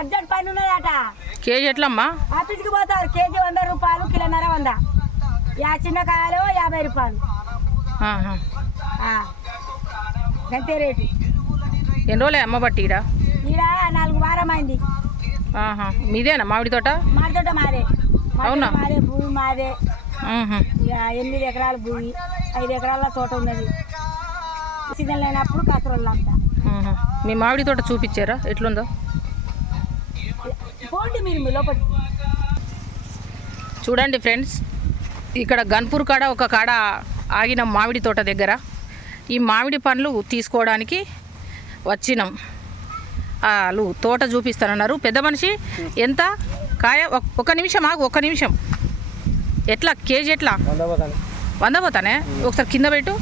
అట్లా కేజీ ఎట్లమ్మా? ఆఫీస్కి పోతారు. కేజీ వంద రూపాయలు కిలోన్నర వంద. యా చిన్న కాయలు యాభై రూపాయలు. గంతే రేటు. ఎన్ని రోజులే అమ్మ బట్టి ఈడ? ఈడ నాలుగు వారం అయింది. మీదేనా మామిడి తోట? మాది తోట మాదే. అవునా? మాదే భూమి మాదే. ఎనిమిది ఎకరాల భూమి ఐదు ఎకరాల తోట ఉన్నది. సీజన్ లేనప్పుడు కసరోళ్ళు అంతా. మీ మామిడి తోట చూపించారా? ఎట్లుందో? పోండి మీరు మీ లోపలికి చూడండి ఫ్రెండ్స్ ఇక్కడ గన్పూర్ కాడ ఒక కాడ ఆగిన మామిడి తోట దగ్గర ఈ మామిడి పండ్లు తీసుకోవడానికి వచ్చినాం. వాళ్ళు తోట చూపిస్తానన్నారు. పెద్ద మనిషి ఎంత? కాయ ఒక్- ఒక్క నిమిషం ఆగు ఒక్క నిమిషం. ఎట్లా? కేజీ ఎట్లా? వంద పోతానే? ఒకసారి కింద పెట్టు.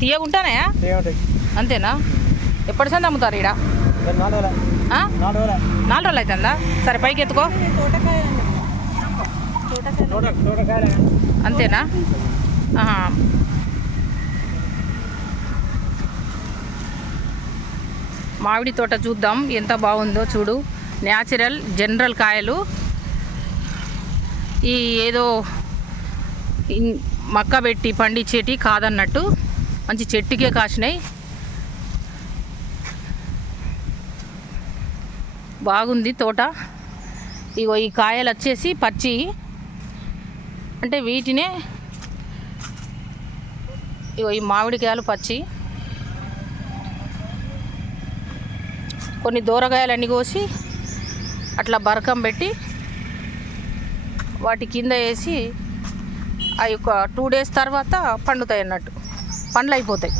తీయగుంటానే అంతేనా? ఎప్పటి సంది అమ్ముతారు ఈడ? నాలుగు రోజులు అవుతుందా సరే పైకి ఎత్తుకో. అంతేనా? మామిడి తోట చూద్దాం ఎంత బాగుందో చూడు. న్యాచురల్ జనరల్ కాయలు. ఈ ఏదో మక్క పెట్టి పండించేటి కాదన్నట్టు. మంచి చెట్టుకే కాసినాయి. బాగుంది తోట. ఇగో ఈ కాయలు వచ్చేసి పచ్చి. అంటే వీటినే ఇగో ఈ మామిడికాయలు పచ్చి. కొన్ని దూరకాయలన్నీ కోసి అట్లా బరకం పెట్టి వాటి కింద వేసి అవి ఒక టూ డేస్ తర్వాత పండుతాయి అన్నట్టు. పండ్లు అయిపోతాయి.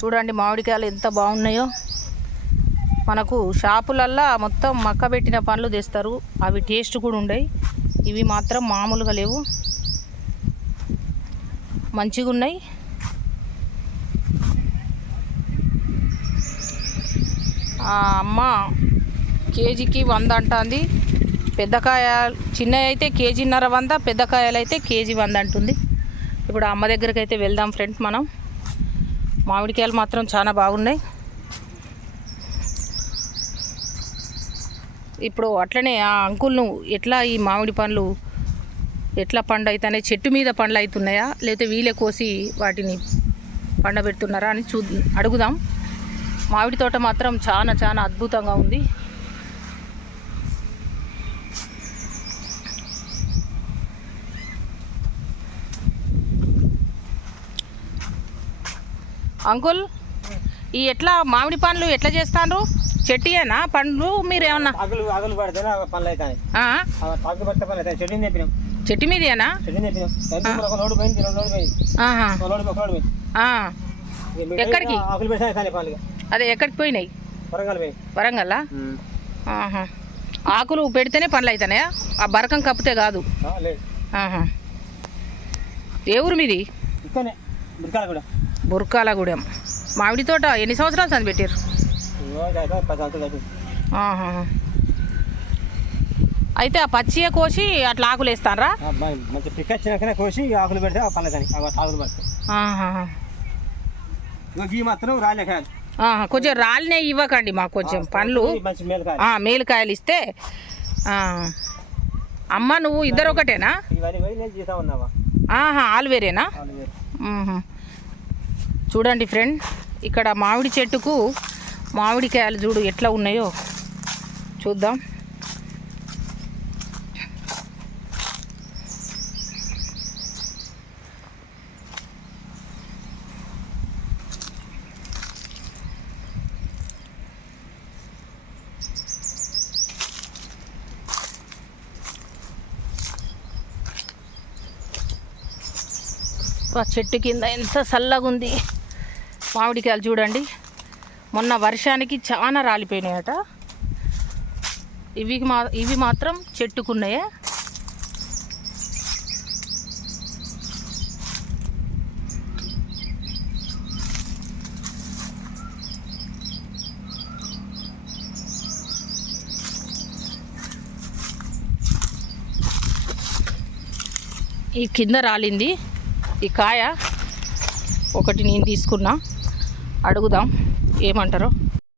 చూడండి మామిడికాయలు ఎంత బాగున్నాయో. మనకు షాపులల్లా మొత్తం మక్క పెట్టిన పండ్లు తెస్తారు. అవి టేస్ట్ కూడా ఉండయి. ఇవి మాత్రం మామూలుగా లేవు. మంచిగా ఉన్నాయి. ఆ అమ్మ కేజీకి వంద అంటుంది. పెద్దకాయ చిన్నవి అయితే కేజీన్నర వంద పెద్దకాయలు అయితే కేజీ వంద అంటుంది. ఇప్పుడు అమ్మ దగ్గరికి అయితే వెళ్దాం ఫ్రెండ్స్ మనం. మామిడికాయలు మాత్రం చాలా బాగున్నాయి. ఇప్పుడు అట్లనే ఆ అంకుల్ను ఎట్లా ఈ మామిడి పండ్లు ఎట్లా పండు అవుతున్నాయి చెట్టు మీద పండ్లు అవుతున్నాయా లేకపోతే వీలే కోసి వాటిని పండబెడుతున్నారా అని చూ అడుగుదాం. మామిడి తోట మాత్రం చాలా చాలా అద్భుతంగా ఉంది. అంకుల్ ఈ ఎట్లా మామిడి పండ్లు ఎట్లా చేస్తాను చెట్టియేనా పండ్లు మీరు ఏమన్నా ఆకులు ఆకులు పడితే పనులు అవుతాయి పడితే పనులు అవుతాయి చెట్టుని తెప్పినాం. చెట్టు మీదేనా? చెట్టుని తెప్పినాం. రైతు ఒక లోడు పోయింది రెండు లోడు పోయింది. ఆహా. ఒక లోడు ఒక లోడు పోయింది. ఆ. ఇక మిగతా ఎక్కడికి? ఆకులు పనులు అదే ఎక్కడికి పోయినాయి? వరంగల్ పోయి. ఆకులు పెడితేనే పండ్లు అవుతాయా ఆ బరకం కప్పితే కాదు. ఏ ఊరు మీది? ఇక్కడనే బిడ్కాల కూడా. బుర్కాలగూడెం. మామిడి తోట ఎన్ని సంవత్సరాలు సంది పెట్టారు అయితే ఆ పచ్చియ కోసి అట్లా ఆకులు వేస్తారా ఆ, మ- మంచి పిక్ వచ్చినాకనే కోసి ఆకులు పెడితే ఆకులు మాత్రం. కొంచెం రాలినే ఇవ్వకండి మాకు కొంచెం పండ్లు. మేలుకాయలు. ఇస్తే. అమ్మ నువ్వు ఇద్దరు ఒకటేనా? ఆహా. మ్మ్హ. చూడండి ఫ్రెండ్ ఇక్కడ మామిడి చెట్టుకు మామిడికాయలు చూడు ఎట్లా ఉన్నాయో. చూద్దాం. ఆ చెట్టు కింద ఎంత చల్లగా ఉంది మామిడికాయలు చూడండి. మొన్న వర్షానికి చాలా రాలిపోయినాయట. ఇవి మా ఇవి మాత్రం చెట్టుకున్నాయే. ఈ కింద రాలింది. ఈ కాయ ఒకటి నేను తీసుకున్నా. అడుగుదాం ఏమంటారో.